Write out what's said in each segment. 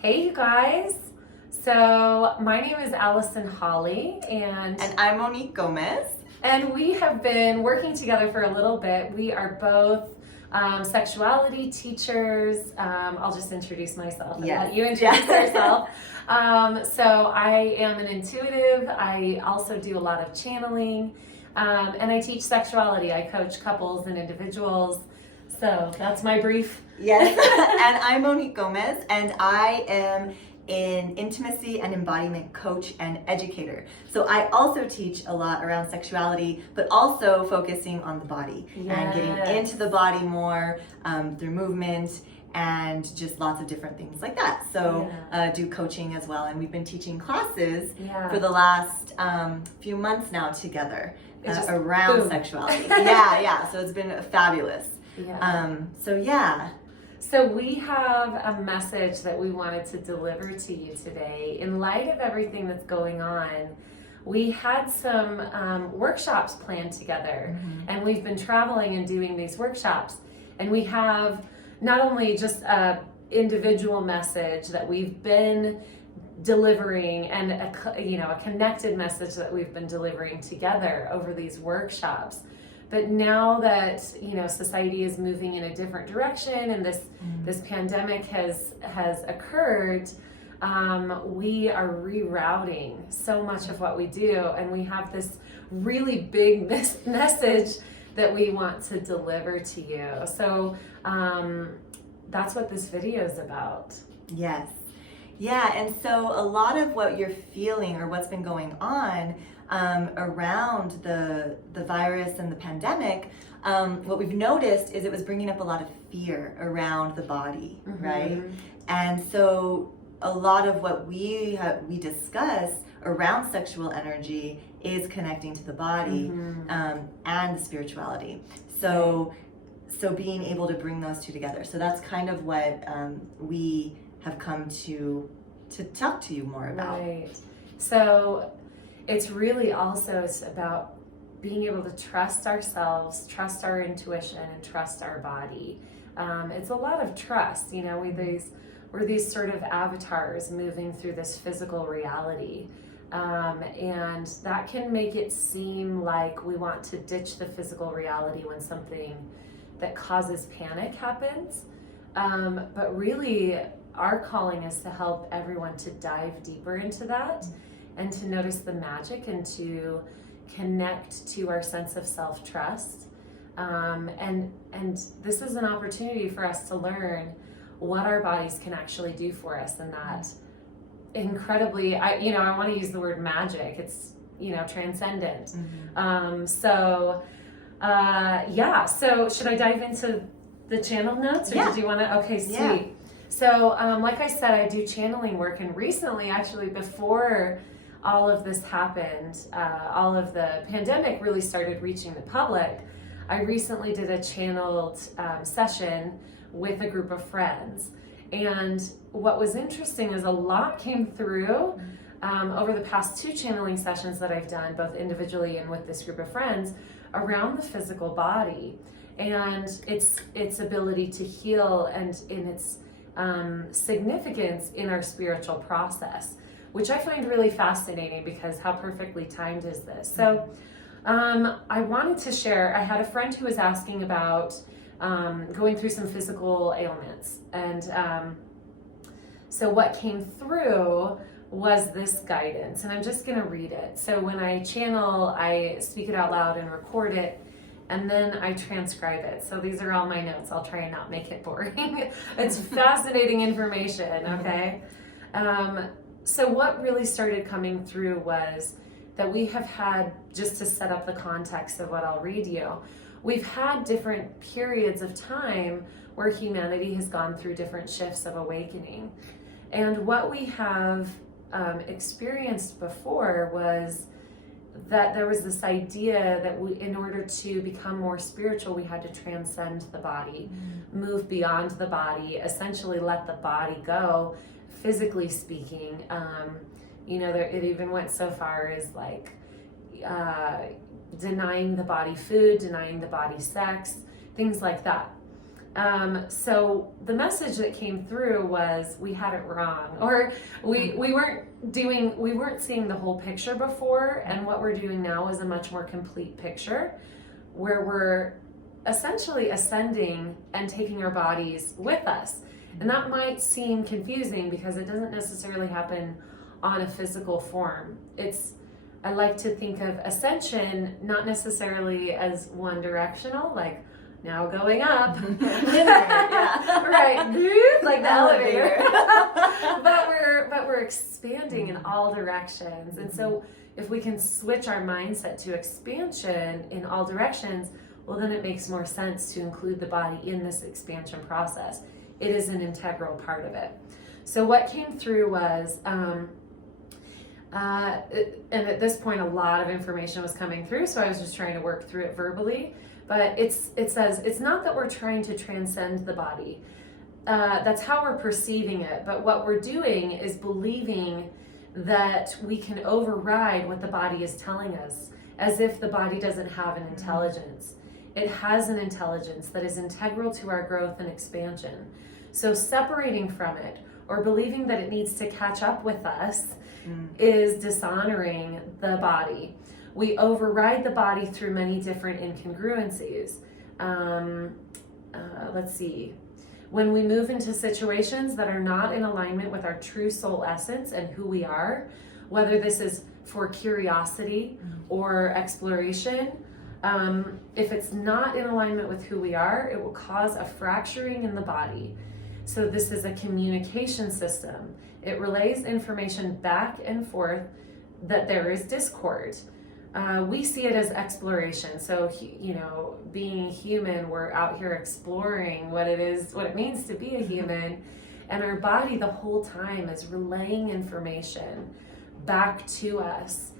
Hey, you guys. So my name is Allison Holley, and I'm Monique Gomez. And we have been working together for a little bit. We are both sexuality teachers. I'll just introduce myself and let you introduce yourself. So I am an intuitive. I also do a lot of channeling, and I teach sexuality. I coach couples and individuals. So that's my brief. Yes, and I'm Monique Gomez, and I am an intimacy and embodiment coach and educator. So I also teach a lot around sexuality, but also focusing on the body and getting into the body more through movement and just lots of different things like that. So do coaching as well, and we've been teaching classes for the last few months now together around sexuality. So it's been fabulous. So we have a message that we wanted to deliver to you today. In light of everything that's going on, we had some workshops planned together, and we've been traveling and doing these workshops. And we have not only just a individual message that we've been delivering and a connected message that we've been delivering together over these workshops. But now that society is moving in a different direction, and this pandemic has occurred, we are rerouting so much of what we do, and we have this really big message that we want to deliver to you. So that's what this video is about. Yes. Yeah, and so a lot of what you're feeling or what's been going on around the virus and the pandemic, what we've noticed is it was bringing up a lot of fear around the body, right? And so a lot of what we discuss around sexual energy is connecting to the body and the spirituality. So being able to bring those two together. So that's kind of what we have come to talk to you more about. Right. So it's really also about being able to trust ourselves, trust our intuition, and trust our body. It's a lot of trust. We're these sort of avatars moving through this physical reality. And that can make it seem like we want to ditch the physical reality when something that causes panic happens. But really, our calling is to help everyone to dive deeper into that and to notice the magic and to connect to our sense of self-trust. And this is an opportunity for us to learn what our bodies can actually do for us, and that incredibly, I want to use the word magic. It's, transcendent. So should I dive into the channel notes, or did you want to? Okay, sweet. Yeah. So, like I said, I do channeling work, and recently, actually, before all of this happened, all of the pandemic really started reaching the public, I recently did a channeled session with a group of friends. And what was interesting is a lot came through over the past 2 channeling sessions that I've done, both individually and with this group of friends, around the physical body and its ability to heal, and in its significance in our spiritual process, which I find really fascinating because how perfectly timed is this? So I wanted to share, I had a friend who was asking about going through some physical ailments, and so what came through was this guidance, and I'm just going to read it. So when I channel, I speak it out loud and record it, and then I transcribe it. So these are all my notes. I'll try and not make it boring. It's fascinating information, okay? So what really started coming through was that we have had, just to set up the context of what I'll read you, we've had different periods of time where humanity has gone through different shifts of awakening. And what we have experienced before was that there was this idea that in order to become more spiritual, we had to transcend the body, move beyond the body, essentially let the body go, physically speaking. It even went so far as like denying the body food, denying the body sex, things like that. So the message that came through was we had it wrong, or we weren't seeing the whole picture before, and what we're doing now is a much more complete picture, where we're essentially ascending and taking our bodies with us. And that might seem confusing because it doesn't necessarily happen on a physical form. I like to think of ascension not necessarily as one directional, like now going up, right, like the elevator. but we're expanding in all directions. And so if we can switch our mindset to expansion in all directions, well, then it makes more sense to include the body in this expansion process. It is an integral part of it. So what came through was, and at this point, a lot of information was coming through, so I was just trying to work through it verbally. But it says, it's not that we're trying to transcend the body. That's how we're perceiving it. But what we're doing is believing that we can override what the body is telling us, as if the body doesn't have an intelligence. It has an intelligence that is integral to our growth and expansion. So separating from it or believing that it needs to catch up with us is dishonoring the body. We override the body through many different incongruencies. Let's see. When we move into situations that are not in alignment with our true soul essence and who we are, whether this is for curiosity or exploration, if it's not in alignment with who we are, it will cause a fracturing in the body. So this is a communication system. It relays information back and forth that there is discord. We see it as exploration. So, being human, we're out here exploring what it means to be a human. And our body the whole time is relaying information back to us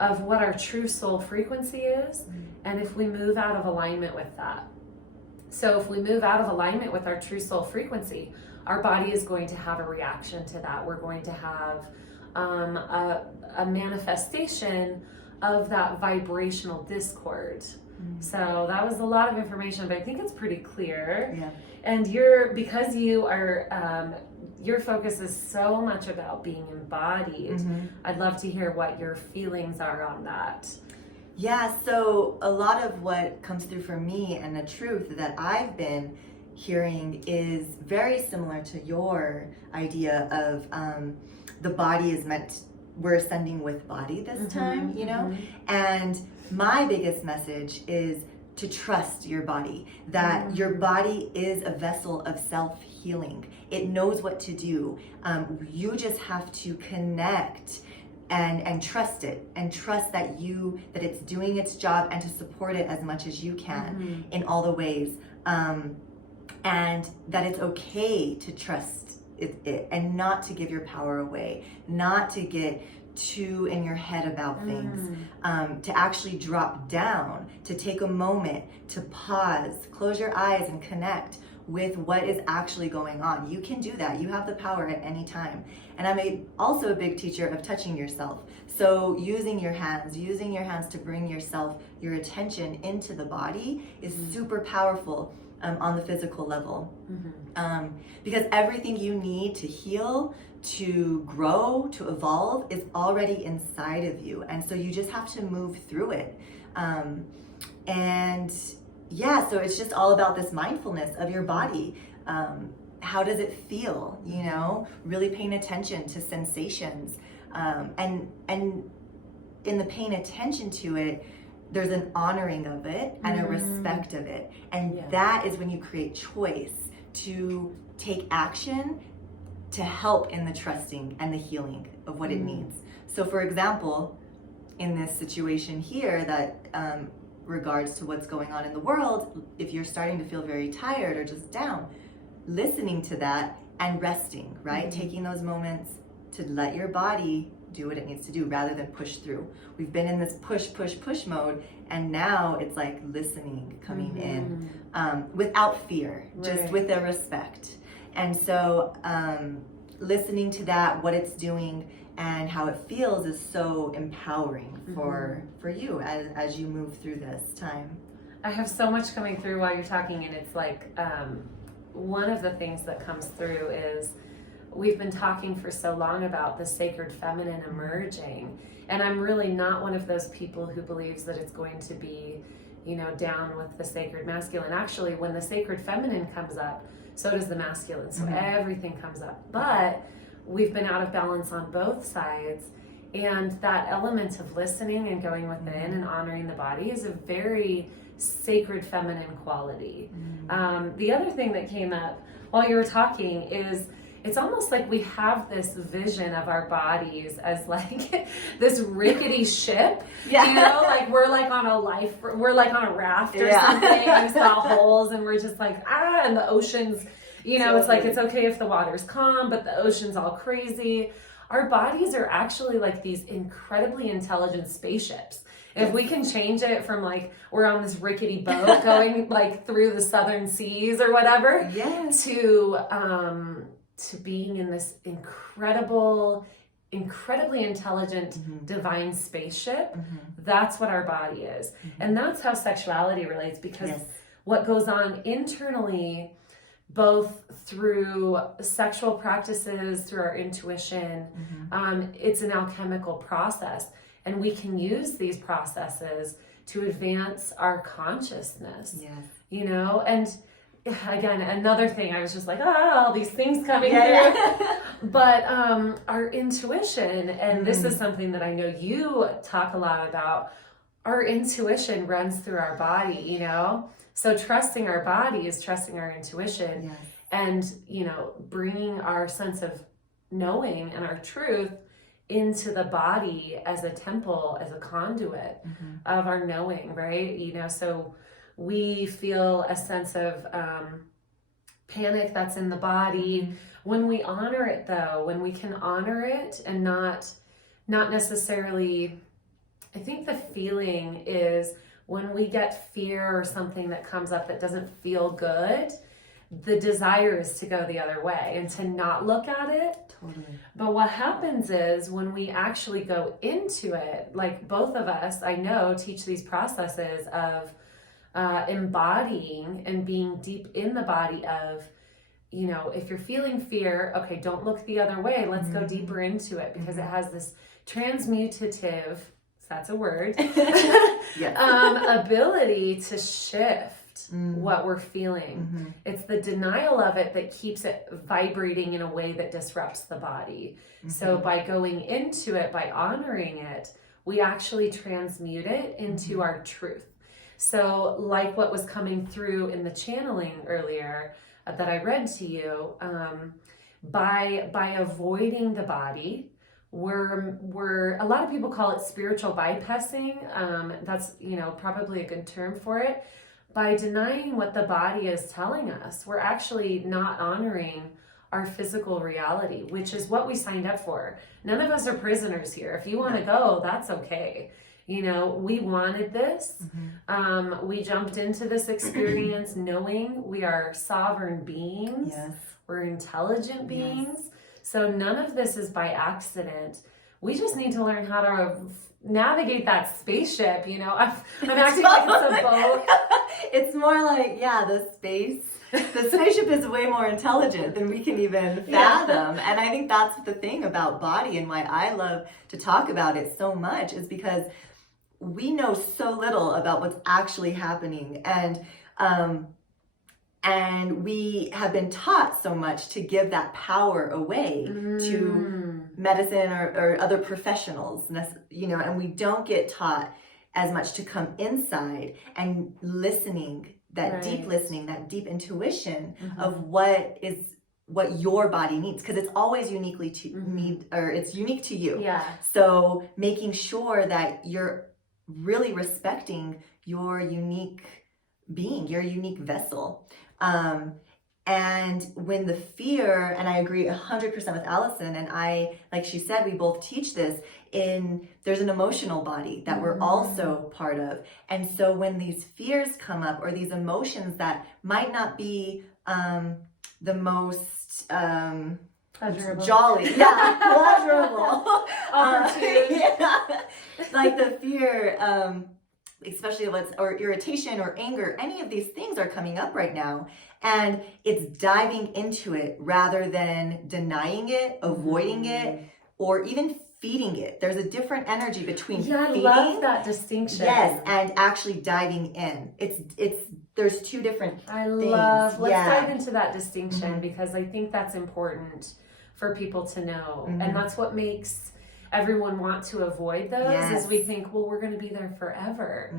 of what our true soul frequency is, and if we move out of alignment with that. So if we move out of alignment with our true soul frequency, our body is going to have a reaction to that. We're going to have a manifestation of that vibrational discord. So that was a lot of information, but I think it's pretty clear. Yeah. And because you are, your focus is so much about being embodied. I'd love to hear what your feelings are on that. Yeah, so a lot of what comes through for me and the truth that I've been hearing is very similar to your idea of the body is meant, we're ascending with body this time, and my biggest message is to trust your body, that your body is a vessel of self-healing. It knows what to do. You just have to connect and trust it, and trust that it's doing its job, and to support it as much as you can in all the ways, and that it's okay to trust it and not to give your power away, not to get too in your head about things, to actually drop down, to take a moment to pause, close your eyes and connect with what is actually going on. You can do that. You have the power at any time. And I'm also a big teacher of touching yourself. So using your hands to bring your attention into the body is super powerful on the physical level. Because everything you need to heal, to grow, to evolve is already inside of you. And so you just have to move through it. So it's just all about this mindfulness of your body. How does it feel? Really paying attention to sensations. And in the paying attention to it, there's an honoring of it and a respect of it. And that is when you create choice to take action to help in the trusting and the healing of what it needs. So for example, in this situation here that regards to what's going on in the world, if you're starting to feel very tired or just down, listening to that and resting, right? Taking those moments to let your body do what it needs to do rather than push through. We've been in this push mode, and now it's like listening, coming in without fear, just with a respect. And so listening to that, what it's doing and how it feels is so empowering for you as you move through this time. I have so much coming through while you're talking, and it's like one of the things that comes through is we've been talking for so long about the sacred feminine emerging, and I'm really not one of those people who believes that it's going to be, down with the sacred masculine. Actually, when the sacred feminine comes up, so does the masculine. So everything comes up. But we've been out of balance on both sides, and that element of listening and going within and honoring the body is a very sacred feminine quality. The other thing that came up while you were talking is it's almost like we have this vision of our bodies as like this rickety ship, like we're like on a raft or something, and it's got holes, and we're just like, and the ocean's, it's like, it's okay if the water's calm, but the ocean's all crazy. Our bodies are actually like these incredibly intelligent spaceships. If we can change it from like we're on this rickety boat going like through the southern seas or whatever, to being in this incredibly intelligent divine spaceship, that's what our body is. And that's how sexuality relates, because what goes on internally, both through sexual practices, through our intuition, it's an alchemical process. And we can use these processes to advance our consciousness, and again, another thing, I was just like, all these things coming through. But our intuition, and this is something that I know you talk a lot about, our intuition runs through our body, So trusting our body is trusting our intuition, and, bringing our sense of knowing and our truth into the body as a temple, as a conduit of our knowing, right? So we feel a sense of panic that's in the body. When we honor it, though, when we can honor it and not necessarily, I think the feeling is when we get fear or something that comes up that doesn't feel good, the desire is to go the other way and to not look at it. Totally. But what happens is when we actually go into it, like both of us, I know, teach these processes of embodying and being deep in the body of, if you're feeling fear, okay, don't look the other way. Let's go deeper into it, because it has this transmutative, if that's a word, ability to shift what we're feeling. It's the denial of it that keeps it vibrating in a way that disrupts the body. So by going into it, by honoring it, we actually transmute it into our truth. So like what was coming through in the channeling earlier that I read to you, by avoiding the body, we're a lot of people call it spiritual bypassing. That's, probably a good term for it. By denying what the body is telling us, we're actually not honoring our physical reality, which is what we signed up for. None of us are prisoners here. If you want to go, that's okay. We wanted this. We jumped into this experience knowing we are sovereign beings. We're intelligent beings. So none of this is by accident. We just need to learn how to navigate that spaceship. I'm acting like it's a boat. It's more like, the spaceship is way more intelligent than we can even fathom. And I think that's the thing about body, and why I love to talk about it so much, is because we know so little about what's actually happening, and we have been taught so much to give that power away to medicine or other professionals, and we don't get taught as much to come inside and listening, that deep listening, that deep intuition of what your body needs, because it's always uniquely to me, or it's unique to you. So making sure that you're really respecting your unique being, your unique vessel. And when the fear, and I agree 100% with Allison, and I, like she said, we both teach this, there's an emotional body that we're also part of. And so when these fears come up, or these emotions that might not be the most pleasurable. Jolly, pleasurable, like the fear, especially or irritation or anger, any of these things are coming up right now. And it's diving into it rather than denying it, avoiding it, or even feeding it. There's a different energy between feeding. I love that distinction. Yes, and actually diving in. There's two different things. Let's dive into that distinction because I think that's important for people to know. And that's what makes everyone want to avoid those is we think, well, we're going to be there forever.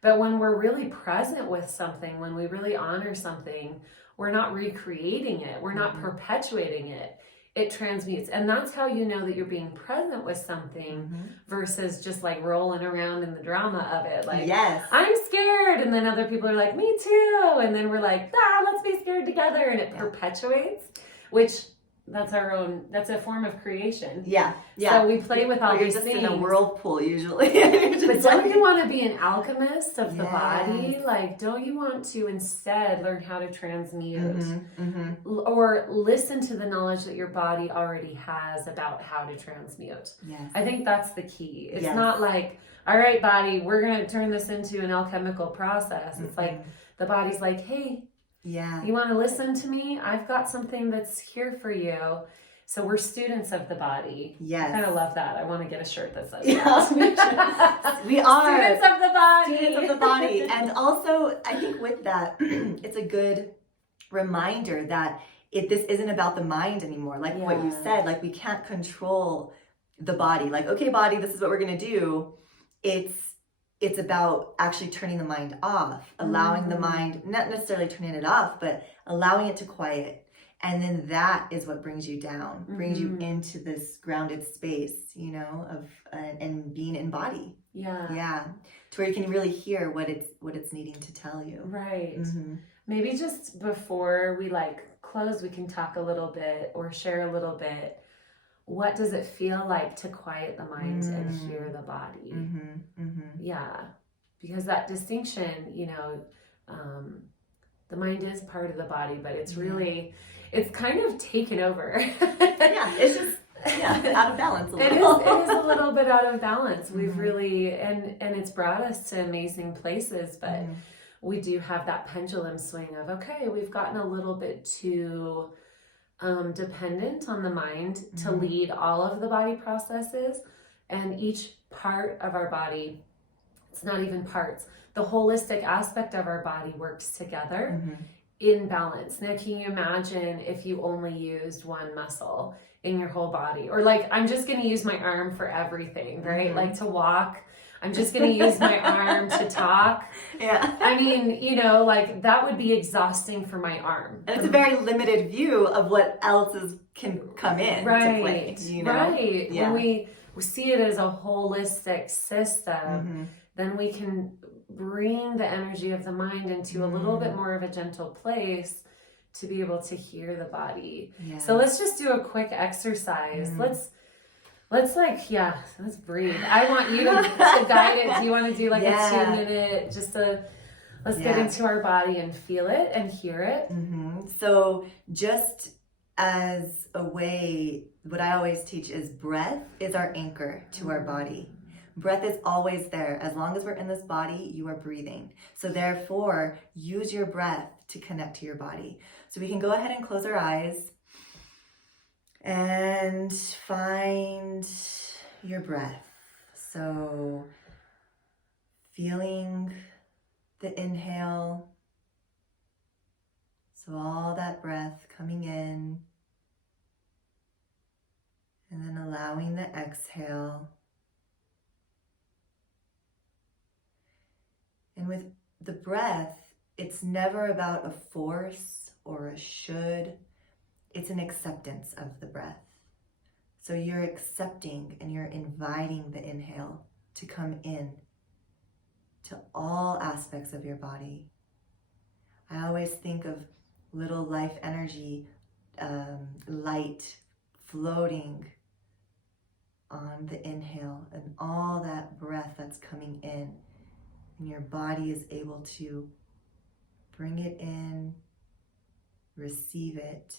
But when we're really present with something, when we really honor something, we're not recreating it. We're not perpetuating it. It transmutes. And that's how you know that you're being present with something versus just like rolling around in the drama of it. Like, I'm scared. And then other people are like, me too. And then we're like, let's be scared together. And it perpetuates, which that's a form of creation. So we play with all these things. In a whirlpool usually. But don't you want to be an alchemist of the body? Like, don't you want to instead learn how to transmute or listen to the knowledge that your body already has about how to transmute? I think that's the key. It's not like, all right, body, we're going to turn this into an alchemical process. It's like the body's like, hey, you want to listen to me? I've got something that's here for you. So we're students of the body. I kind of love that. I want to get a shirt that says that. We are students of the body. Students of the body. And also, I think with that, it's a good reminder that this isn't about the mind anymore. Like what you said, like we can't control the body. Like, okay, body, this is what we're going to do. It's about actually turning the mind off, allowing the mind, not necessarily turning it off, but allowing it to quiet. And then that is what brings you down, brings you into this grounded space, you know, of and being in body. To where you can really hear what it's needing to tell you. Maybe just before we close, we can talk a little bit or share a little bit. What does it feel like to quiet the mind and hear the body? Because that distinction, you know, the mind is part of the body, but it's really, it's kind of taken over. It's just out of balance a little. It is a little bit out of balance. We've really, and it's brought us to amazing places, but we do have that pendulum swing of, okay, we've gotten a little bit too dependent on the mind to lead all of the body processes, and each part of our body, it's not even parts, the holistic aspect of our body works together in balance. Now, can you imagine if you only used one muscle in your whole body? Or like, I'm just going to use my arm for everything, right? Like to walk, I'm just going to use my arm to talk. I mean, you know, like that would be exhausting for my arm. And it's a very limited view of what else can come in to play, you know? When we see it as a holistic system, then we can bring the energy of the mind into a little bit more of a gentle place to be able to hear the body. So let's just do a quick exercise. Let's breathe. I want you to guide it. Do you want to do like a 2-minute, let's get into our body and feel it and hear it? So just as a way, what I always teach is breath is our anchor to our body. Breath is always there. As long as we're in this body, you are breathing. So therefore, use your breath to connect to your body. So we can go ahead and close our eyes and find your breath. So feeling the inhale. So all that breath coming in, and then allowing the exhale. And with the breath, it's never about a force or a should. It's an acceptance of the breath. So you're accepting and you're inviting the inhale to come in to all aspects of your body. I always think of little life energy, light floating on the inhale, and all that breath that's coming in. And your body is able to bring it in, receive it,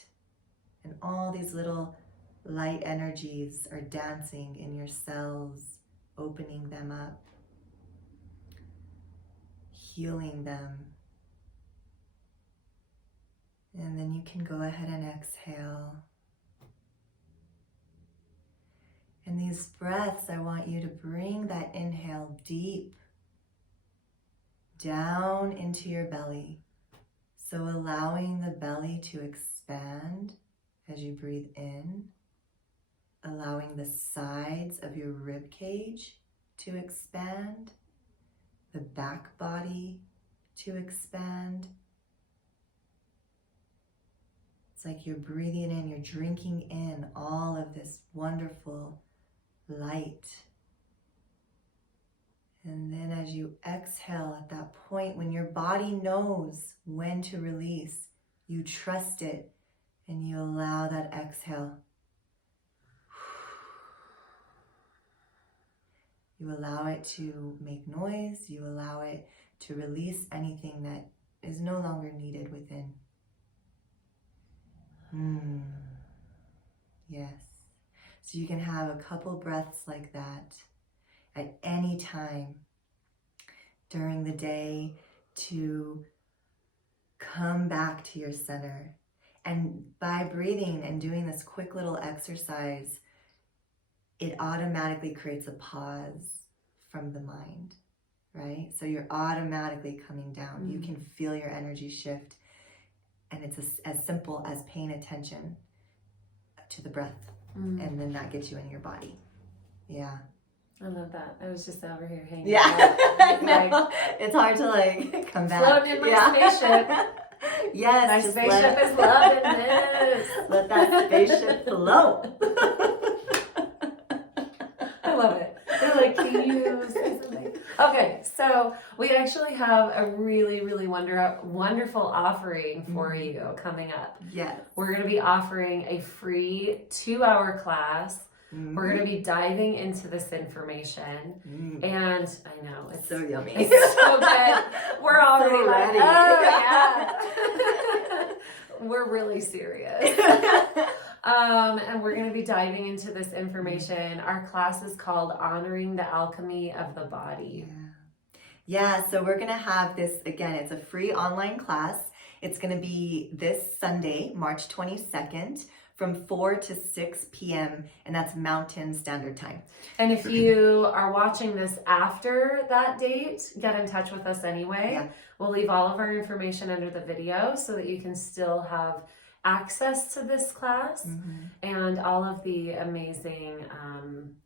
and all these little light energies are dancing in your cells, opening them up, healing them. And then you can go ahead and exhale. And these breaths, I want you to bring that inhale deep down into your belly. So allowing the belly to expand as you breathe in, allowing the sides of your rib cage to expand, the back body to expand. It's like you're breathing in, you're drinking in all of this wonderful light. And then as you exhale at that point when your body knows when to release, you trust it and you allow that exhale. You allow it to make noise. You allow it to release anything that is no longer needed within. Yes. So you can have a couple breaths like that at any time during the day to come back to your center. And by breathing and doing this quick little exercise, it automatically creates a pause from the mind, right? So you're automatically coming down. You can feel your energy shift. And it's as simple as paying attention to the breath. And then that gets you in your body. Yeah. I love that. I was just over here hanging Yeah. out. No, it's hard to come back. Floating in my spaceship. Yes. My spaceship is loving this. Let that spaceship float. I love it. They're like, can you say something? Okay, so we actually have a really, really wonderful offering for you coming up. Yes. We're going to be offering a free 2-hour class. We're going to be diving into this information. And I know, it's so yummy. It's so good. We're already so like, ready. oh yeah. We're really serious. And we're going to be diving into this information. Our class is called Honoring the Alchemy of the Body. Yeah, so we're going to have this, again, it's a free online class. It's going to be this Sunday, March 22nd, from 4 to 6 p.m., and that's Mountain Standard Time. And if you are watching this after that date, get in touch with us anyway. Yeah. We'll leave all of our information under the video so that you can still have access to this class and all of the amazing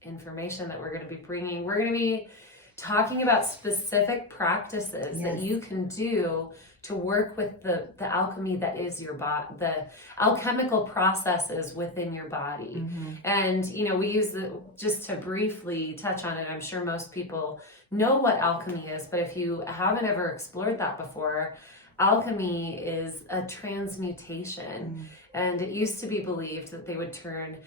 information that we're going to be bringing. We're going to be talking about specific practices that you can do to work with the alchemy that is your body, the alchemical processes within your body. And, you know, we use just to briefly touch on it, I'm sure most people know what alchemy is, but if you haven't ever explored that before, alchemy is a transmutation. And it used to be believed that they would turn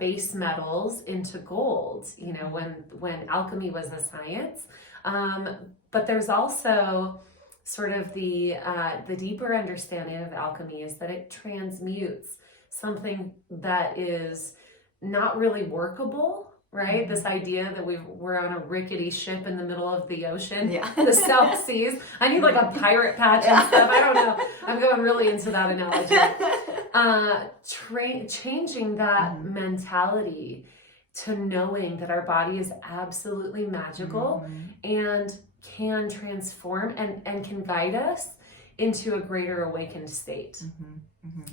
base metals into gold, you know, when alchemy was a science. But there's also sort of the deeper understanding of alchemy is that it transmutes something that is not really workable, right? This idea that we're on a rickety ship in the middle of the ocean, the South Seas. I need like a pirate patch and stuff. I don't know. I'm going really into that analogy. Changing that mentality to knowing that our body is absolutely magical and can transform and can guide us into a greater awakened state.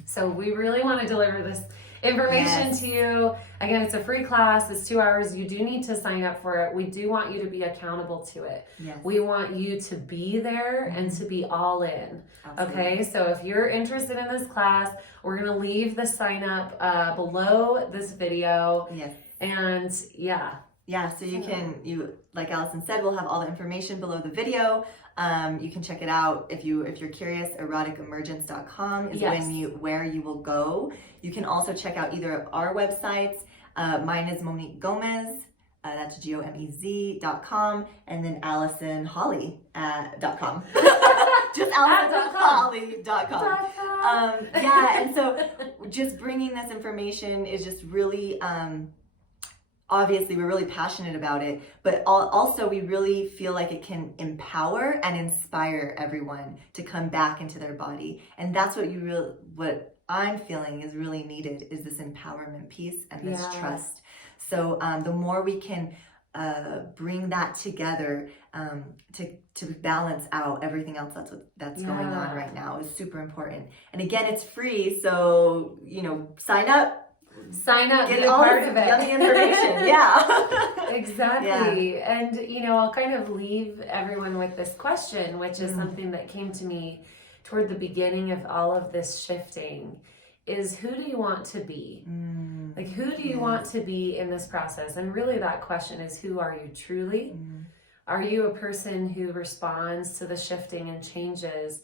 So we really want to deliver this information to you. Again, it's a free class. It's 2 hours. You do need to sign up for it. We do want you to be accountable to it. We want you to be there and to be all in. Okay, so if you're interested in this class, we're going to leave the sign up below this video. And so you can, like Allison said, we'll have all the information below the video. You can check it out if you're curious. eroticemergence.com is where you will go. You can also check out either of our websites. Mine is Monique Gomez. That's GOMEZ.com, and then Allison Holley .com. Just AllisonHolley.com. And so just bringing this information is just really obviously we're really passionate about it, but also we really feel like it can empower and inspire everyone to come back into their body. And that's what I'm feeling is really needed, is this empowerment piece and this trust. So the more we can bring that together to balance out everything else that's going on right now is super important. And again, it's free, so sign up, get be all part this of it. yummy information. Yeah. Exactly. And I'll kind of leave everyone with this question, which is something that came to me toward the beginning of all of this shifting, is who do you want to be? Like, who do you want to be in this process? And really that question is, who are you truly? Are you a person who responds to the shifting and changes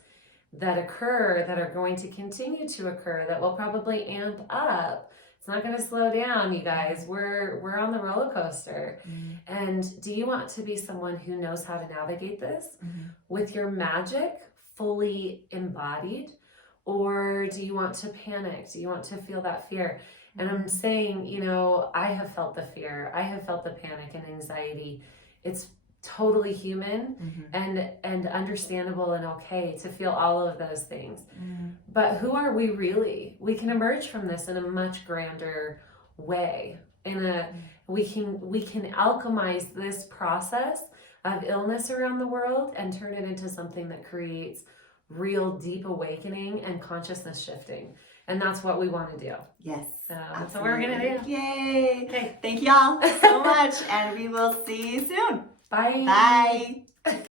that occur, that are going to continue to occur, that will probably amp up? It's not going to slow down, you guys. We're on the roller coaster. And do you want to be someone who knows how to navigate this with your magic fully embodied? Or do you want to panic? Do you want to feel that fear? And I'm saying, I have felt the fear. I have felt the panic and anxiety. It's totally human and understandable and okay to feel all of those things. But who are we really? We can emerge from this in a much grander way. We can alchemize this process of illness around the world and turn it into something that creates real deep awakening and consciousness shifting. And that's what we want to do. Yes. So that's what we're going to do. Yay. Okay. Thank y'all so much. And we will see you soon. Bye. Bye.